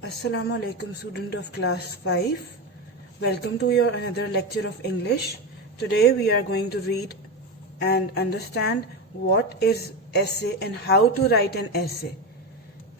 Assalamu alaikum, student of class 5. Welcome to your another lecture of English. Today we are going to read and understand what is essay and how to write an essay.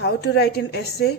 how to write an essay.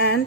And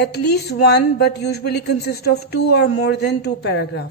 at least one but usually consist of 2 or more than 2 paragraph.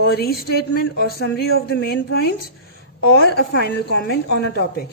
or restatement or summary of the main points or a final comment on a topic.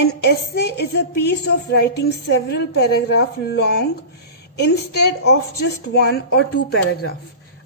An essay is a piece of writing several paragraph long instead of just 1 or 2 paragraph.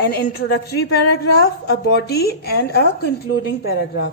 an introductory paragraph, a body and a concluding paragraph.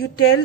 you tell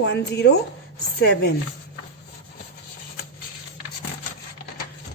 107.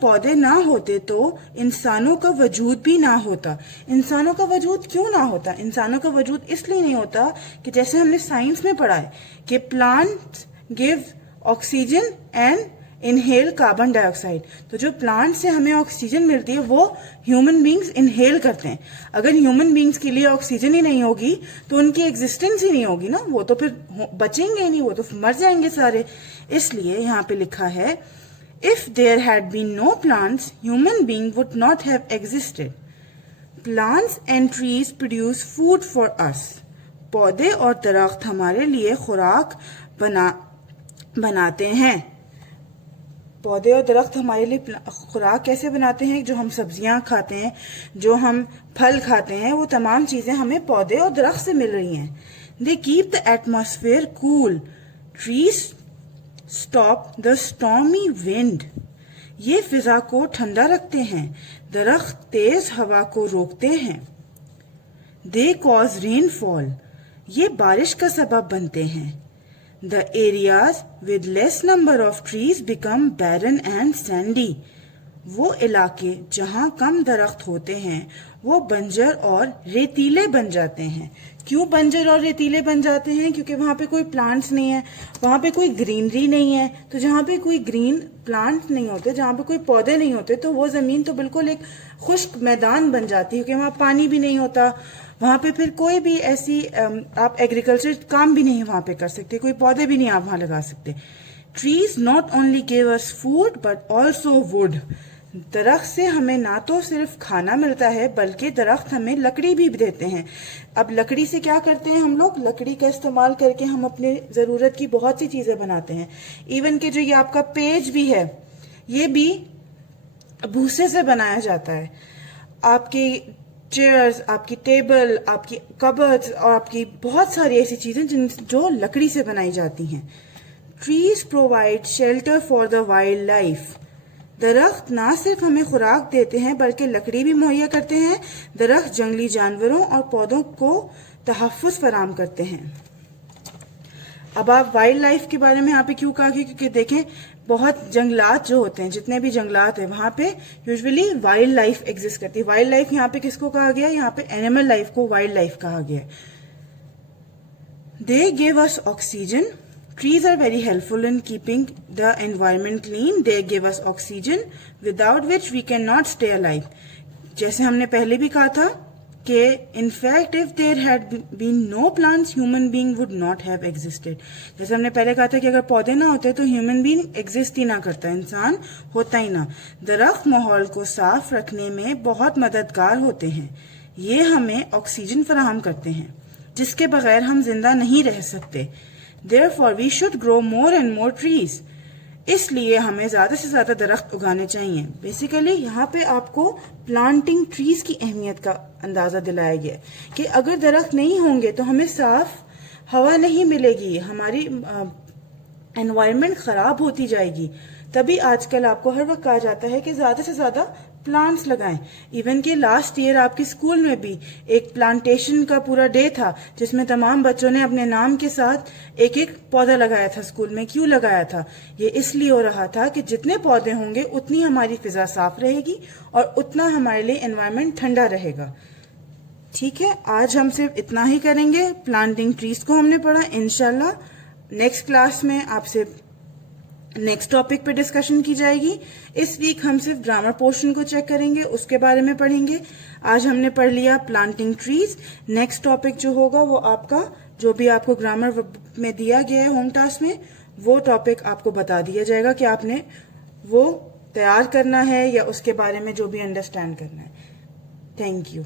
پودے نہ ہوتے تو انسانوں کا وجود بھی نہ ہوتا. انسانوں کا وجود کیوں نہ ہوتا؟ انسانوں کا وجود اس لیے نہیں ہوتا کہ جیسے ہم نے سائنس میں پڑھا ہے کہ plants give oxygen and inhale carbon dye oxide. تو جو پلانٹ سے ہمیں آکسیجن ملتی ہے وہ ہیومن بینگز انہیل کرتے ہیں. اگر ہیومن بینگز کے لیے آکسیجن ہی نہیں ہوگی تو ان کی ایگزسٹنس ہی نہیں ہوگی نا, وہ تو پھر بچیں گے نہیں, وہ تو مر جائیں گے سارے. اس لیے یہاں پہ لکھا ہے if there had been no plants, human being would not have existed. Plants and trees produce food for us. پودے اور درخت ہمارے لیے خوراک بناتے ہیں. پودے اور درخت ہمارے لیے خوراک کیسے بناتے ہیں؟ جو ہم سبزیاں کھاتے ہیں, جو ہم پھل کھاتے ہیں, وہ تمام چیزیں ہمیں پودے اور درخت سے مل رہی ہیں. They keep the atmosphere cool. Trees stop the stormy wind. یہ فضا کو ٹھنڈا رکھتے ہیں. درخت تیز ہوا کو روکتے ہیں. They cause rainfall. یہ بارش کا سبب بنتے ہیں. The areas with less number of trees become barren and sandy. وہ علاقے جہاں کم درخت ہوتے ہیں وہ بنجر اور ریتیلے بن جاتے ہیں. کیوں بنجر اور ریتیلے بن جاتے ہیں؟ کیونکہ وہاں پہ کوئی پلانٹس نہیں ہے, وہاں پہ کوئی گرینری نہیں ہے. تو جہاں پہ کوئی گرین پلانٹ نہیں ہوتے, جہاں پہ کوئی پودے نہیں ہوتے, تو وہ زمین تو بالکل ایک خشک میدان بن جاتی ہے, کیونکہ وہاں پانی بھی نہیں ہوتا. وہاں پہ پھر کوئی بھی ایسی آپ ایگریکلچر کام بھی نہیں وہاں پہ کر سکتے, کوئی پودے بھی نہیں آپ وہاں لگا سکتے. Trees not only give us food but also wood. درخت سے ہمیں نہ تو صرف کھانا ملتا ہے بلکہ درخت ہمیں لکڑی بھی دیتے ہیں. اب لکڑی سے کیا کرتے ہیں ہم لوگ؟ لکڑی کا استعمال کر کے ہم اپنے ضرورت کی بہت سی چیزیں بناتے ہیں. ایون کہ جو یہ آپ کا پیج بھی ہے یہ بھی بھوسے سے بنایا جاتا ہے. آپ کی چیئرز, آپ کی ٹیبل, آپ کی کبرڈز اور آپ کی بہت ساری ایسی چیزیں جو لکڑی سے بنائی جاتی ہیں. Trees provide shelter for the wildlife. درخت نہ صرف ہمیں خوراک دیتے ہیں بلکہ لکڑی بھی مہیا کرتے ہیں. درخت جنگلی جانوروں اور پودوں کو تحفظ فراہم کرتے ہیں. اب آپ وائلڈ لائف کے بارے میں یہاں پہ کیوں کہا گیا؟ کیونکہ دیکھیں بہت جنگلات جو ہوتے ہیں, جتنے بھی جنگلات ہیں وہاں پہ یوزولی وائلڈ لائف ایگزسٹ کرتی ہے. وائلڈ لائف یہاں پہ کس کو کہا گیا؟ یہاں پہ اینیمل لائف کو وائلڈ لائف کہا گیا. They give us oxygen. Trees are very helpful in keeping the environment clean. They give us oxygen without which we cannot stay alive. جیسے ہم نے پہلے بھی کہا تھا کہ in fact if there had been no plants, human being would not have existed. جیسے ہم نے پہلے کہا تھا کہ اگر پودے نہ ہوتے تو human being ایگزسٹ ہی نہ کرتا, انسان ہوتا ہی نہ. درخت ماحول کو صاف رکھنے میں بہت مددگار ہوتے ہیں. یہ ہمیں آکسیجن فراہم کرتے ہیں جس کے بغیر ہم زندہ نہیں رہ سکتے. Therefore we should grow more and more trees. اس لیے ہمیں زیادہ سے زیادہ درخت اگانے چاہیے. بیسیکلی یہاں پہ آپ کو پلانٹنگ ٹریز کی اہمیت کا اندازہ دلایا گیا کہ اگر درخت نہیں ہوں گے تو ہمیں صاف ہوا نہیں ملے گی, ہماری انوائرمنٹ خراب ہوتی جائے گی. تبھی آج کل آپ کو ہر وقت کہا جاتا ہے کہ زیادہ سے زیادہ پلانٹس لگائیں. ایون کہ لاسٹ ایئر آپ کے اسکول میں بھی ایک پلانٹیشن کا پورا ڈے تھا جس میں تمام بچوں نے اپنے نام کے ساتھ ایک ایک پودا لگایا تھا اسکول میں. کیوں لگایا تھا؟ یہ اس لیے ہو رہا تھا کہ جتنے پودے ہوں گے اتنی ہماری فضا صاف رہے گی اور اتنا ہمارے لیے انوائرمنٹ ٹھنڈا رہے گا. ٹھیک ہے, آج ہم صرف اتنا ہی کریں گے. پلانٹنگ ٹریز کو ہم نے پڑھا. انشاءاللہ نیکسٹ کلاس میں آپ سے نیکسٹ ٹاپک پہ ڈسکشن کی جائے گی. اس ویک ہم صرف گرامر پورشن کو چیک کریں گے, اس کے بارے میں پڑھیں گے. آج ہم نے پڑھ لیا پلانٹنگ ٹریز. نیکسٹ ٹاپک جو ہوگا وہ آپ کا جو بھی آپ کو گرامر میں دیا گیا ہے ہوم ٹاسک میں, وہ ٹاپک آپ کو بتا دیا جائے گا کہ آپ نے وہ تیار کرنا ہے یا اس کے بارے میں جو بھی انڈرسٹینڈ کرنا ہے. Thank you.